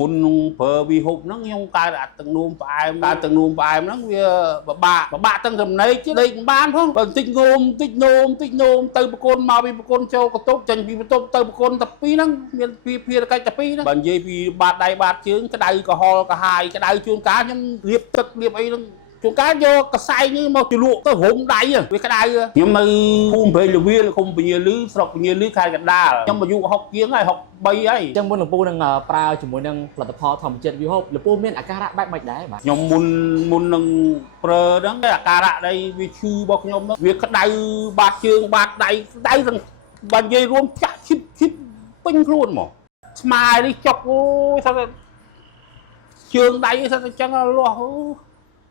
មុនប្រើវាហូបហ្នឹងខ្ញុំកើតអាទឹកនោមផ្អែមកើតទឹកនោមផ្អែមហ្នឹងវាពិបាកទាំងចំណេកជិះដេកមិនបានផងបើតិចងោមទៅប្រគុណមកពីប្រគុណចូលកតុបចេញពីបន្ទប់ទៅប្រគុណតែពីរហ្នឹងមានភារកិច្ចតែពីរហ្នឹងបើនិយាយពីបាតដៃបាតជើងក្តៅក្រហល់កាហាយក្តៅជួនកាលខ្ញុំរៀបទឹករៀបអីហ្នឹងជួនកាលយកកសែងនេះមកជលក់ទៅរុំដៃវាក្តៅខ្ញុំនៅភូមិព្រៃលវាលឃុំពញាលឺស្រុកពញាលឺខេត្តកណ្ដាលខ្ញុំអាយុ60ជាងហើយ63ហើយអញ្ចឹងមុនលពូនឹងប្រើជាមួយនឹងផលិតផលធម្មជាតិវាហូបលពូមានអាការៈបែបម៉េចដែរបាទខ្ញុំមុននឹងប្រើហ្នឹងអាការៈដៃវាឈឺរបស់ខ្ញុំហ្នឹងវាក្តៅបាតជើងបាតដៃក្តៅទាំងបើនិយាយរួមចាក់ឈិបពេញខ្លួនហ្មងស្មាយនេះចុកអូយថាជើងដៃថាអញ្ចឹងលាស់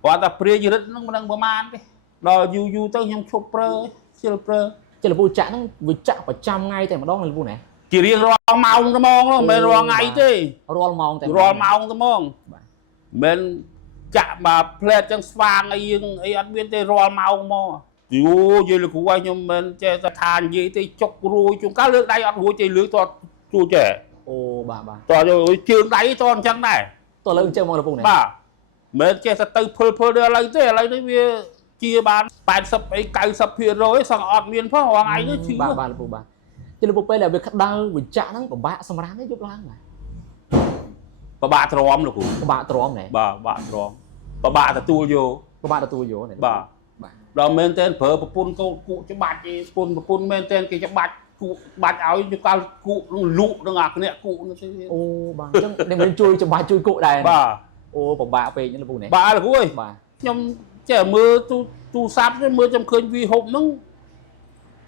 គាត់តែព្រាយរិទ្ធហ្នឹងមិនដឹងប្រហែលទេដល់យូរទៅខ្ញុំឈប់ប្រើជិលប្រើចុះលពូចាក់ហ្នឹងវាចាក់ប្រចាំថ្ងៃតែម្ដងលពូណាជារៀងរាល់ម៉ោងតែហ្មងមិនមែនរាល់ថ្ងៃទេរាល់ម៉ោងតែរាល់ម៉ោងតែហ្មងមិនចាក់មកផ្លែតចឹងស្វាងអីយើងអីអត់មានទេរាល់ម៉ោងមកយូនិយាយលោកគ្រូឲ្យខ្ញុំមិនចេះថានិយាយទេចុករួយជួនកាលលើកដៃអត់រួយទេលើកតជួចេះអូបាទតជើងដៃតអញ្ចឹងដែរតលើអញ្ចឹងមកលពូណាបាទមិនចេះតែទៅភុលឥឡូវទេឥឡូវនេះវាជាបាន80អី90%សឹងអត់មានផងរងឯងនេះឈឺបាទលពូបាទជិះលពូពេលដែលវាក្តៅវាចាក់ហ្នឹងពិបាកសម្រាប់នេះយប់ឡើងណាពិបាកទ្រាំលោកគ្រូពិបាកទ្រាំណែបាទពិបាកទ្រាំពិបាកទទួលយកបាទដល់មែនតើប្រើប្រពន្ធកោគក់ច្បាច់ឯប្រពន្ធមែនតើគេច្បាច់គក់បាច់ឲ្យយកកាលគក់នឹងលក់នឹងអាគ្នាគក់នោះទេអូបាទអញ្ចឹងនេះមិនជួយច្បាច់ជួយគក់ដែរបាទអូពិបាកពេកនេះលពូនេះបាទលោកគ្រូអើយបាទខ្ញុំចេះមើលទូរស័ព្ទមើលចាំឃើញវីហូបហ្នឹង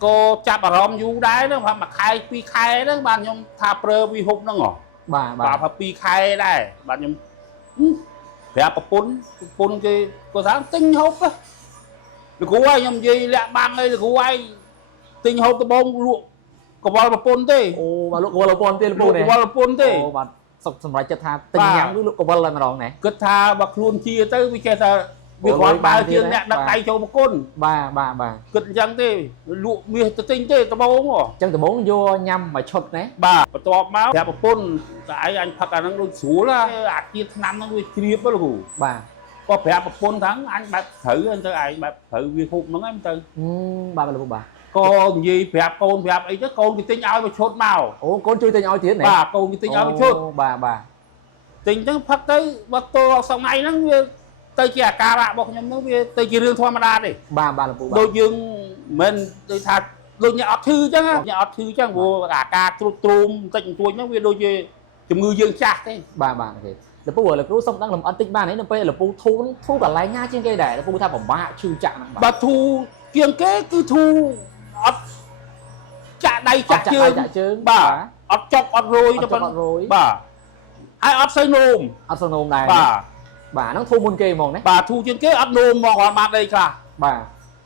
ក៏ចាប់អារម្មណ៍យូរដែរហ្នឹងប្រហែល1ខែ2ខែហ្នឹងបាទខ្ញុំថាប្រើវីហូបហ្នឹងហ៎បាទ2ខែដែរបាទខ្ញុំប្រាប់ប្រពន្ធគេគាត់ថាទិញហូបលោកគ្រូឲ្យខ្ញុំនិយាយលាក់បាំងអីលោកគ្រូឲ្យទិញហូបដំបងលក់កវល់ប្រពន្ធទេអូបាទលក់កវល់ប្រពន្ធទេលពូនេះកវល់ប្រពន្ធទេអូបាទសុខសម្រាប់ចិត្តថាទិញញ៉ាំគឺលក់កវល់តែម្ដងណែគិតថាបើខ្លួនជាទៅវាចេះថាវាគ្រាន់បើជាអ្នកដឹកដៃចូលប្រគុណបាទគិតអញ្ចឹងទេលក់មាសទៅទិញទេដំបងអញ្ចឹងដំបងយកញ៉ាំមួយឈុតណាបាទបន្ទាប់មកប្រាប់ប្រពន្ធតែឯងអញផឹកអាហ្នឹងដូចស្រួលអាជាតិថ្នាំហ្នឹងវាជ្រាបលោកគ្រូបាទក៏ប្រាប់ប្រពន្ធថាអញបែបត្រូវទៅឯងបែបត្រូវវាហូបហ្នឹងហ្នឹងទៅបាទលោកបាទក៏និយាយប្រាប់កូនប្រាប់អីទៅកូនគេទិញឲ្យមួយឈុតមកអូកូនជួយទិញឲ្យទៀតណាបាទកូនគេទិញឲ្យមួយឈុតបាទទិញហ្នឹងផឹកទៅបើតោសងៃហ្នឹងវាទៅជាអាការៈរបស់ខ្ញុំហ្នឹងវាទៅជារឿងធម្មតាទេបាទលោកដូចយើងមិនដូចថាដូចអ្នកអត់ឈឺអញ្ចឹងអ្នកអត់ឈឺអញ្ចឹងព្រោះអាការទ្រុឌទ្រោមបន្តិចបន្តួចហ្នឹងវាដូចជាជំងឺយើងចាស់ទេបាទទេលោកពូលោកគ្រូសុំដឹងលំអិតតិចបាននេះនៅពេលលោកពូធូកន្លែងណាជាងគេដែរលោកពូថាពិបាកឈឺចាក់ហ្នឹងបាទធូជាងគេគឺធូអត់ចាក់ដៃចាក់ជើងបាទអត់ចុកអត់រយទៅប៉ុណ្ណឹងបាទហើយអត់សូវនោមដែរបាទហ្នឹងធូមុនគេហ្មងណាបាទធូជាងគេអត់នោមហ្មងគាត់បានដីខ្លះបាទ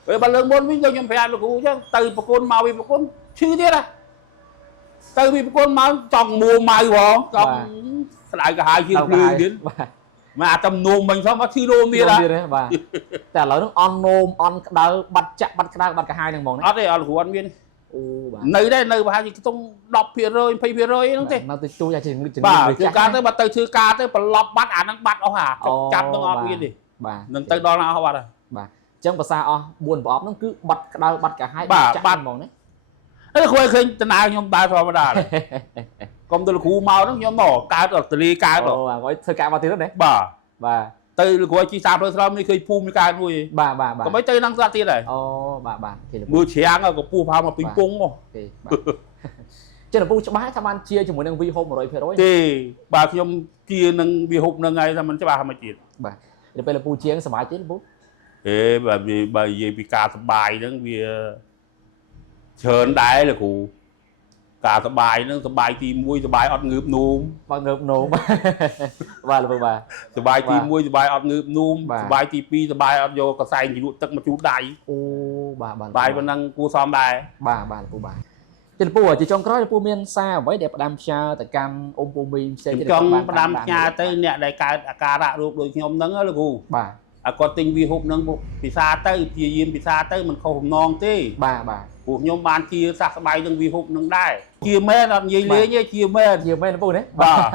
ពេលបើលើកមុនវិញខ្ញុំប្រាប់លោកគ្រូអញ្ចឹងទៅប្រគុណមកពីប្រគុណឈឺទៀតទៅពីប្រគុណមកចង់មួម៉ៅហ្មងចង់ស្ដៅកាហាយជាងភ្លឺទៀតមកអាតំនោមមិញផងមកឈឺនោមទៀតបាទតែឥឡូវហ្នឹងអន់នោមអន់ក្តៅបាត់ចាក់បាត់ក្តៅបាត់កាហាយហ្នឹងហ្មងណាអត់ទេអត់គ្រូអត់មានអូបាទនៅដែរនៅប្រហែលជាខ្ទង់10% 20%ហ្នឹងទេនៅទៅជួយអាជំងឺបាទគឺការទៅបើទៅធ្វើការទៅប្រឡប់បាត់អាហ្នឹងបាត់អស់អាចុកចាប់ហ្នឹងអត់មានទេបាទនឹងទៅដល់ណាអស់បាត់ហើយបាទអញ្ចឹងភាសាអស់4ប្រអប់ហ្នឹងគឺបាត់ក្តៅបាត់កាហាយចាក់បាត់ហ្មងណាអើគ្រូឃើញតំណាងខ្ញុំដើរធម្មតាកុំទៅលោកគ្រូមកហ្នឹងខ្ញុំមកកើតអត់ទលីកើតអូឲ្យធ្វើការមកទៀតណាបាទទៅលោកគ្រូជីសាផ្លូវស្រោមនេះឃើញភូមិកើតមួយបាទកុំឲ្យទៅហ្នឹងស្ដាប់ទៀតហើយអូបាទមើលច្រាំងក៏ពោះផៅមកពីពងមកទេបាទចឹងលោកពូច្បាស់ថាបានជាជាមួយនឹងវីហូប 100% ទេបាទខ្ញុំជានឹងវីហូបហ្នឹងហើយថាមិនច្បាស់ហ្មងទៀតបាទដល់ពេលលោកពូជាងសប្បាយទេលោកពូបើនិយាយពីការសប្បាយហ្នឹងវាច្រើនដែរលោកគ្រូការសបាយហ្នឹងសបាយទី1សបាយអត់ងើបនោមបាទលោកពូបាទសបាយទី1សបាយអត់ងើបនោមសបាយទី2សបាយអត់យកកសែងជ្រក់ទឹកមកជូតដៃអូបាទបាយប៉ុណ្ណឹងគួរសមដែរបាទលោកពូបាទចុះលោកពូជាចុងក្រោយលោកពូមានសារអ្វីដែលផ្ដាំផ្ញើទៅកាន់អ៊ំពូមីផ្សេងទៀតចង់ផ្ដាំផ្ញើទៅអ្នកដែលកើតអាការៈរោគដូចខ្ញុំហ្នឹងលោកគ្រូបាទគាត់ទិញវីហូបហ្នឹងពិសាទៅព្យាយាមពិសាទៅមិនខុសបំណងទេបាទពួកខ្ញុំបានជាសះស្បើយនឹងវីហូបហ្នឹងដែរជាមែនអត់និយាយលេងទេជាមែនលោកពូណាបាទ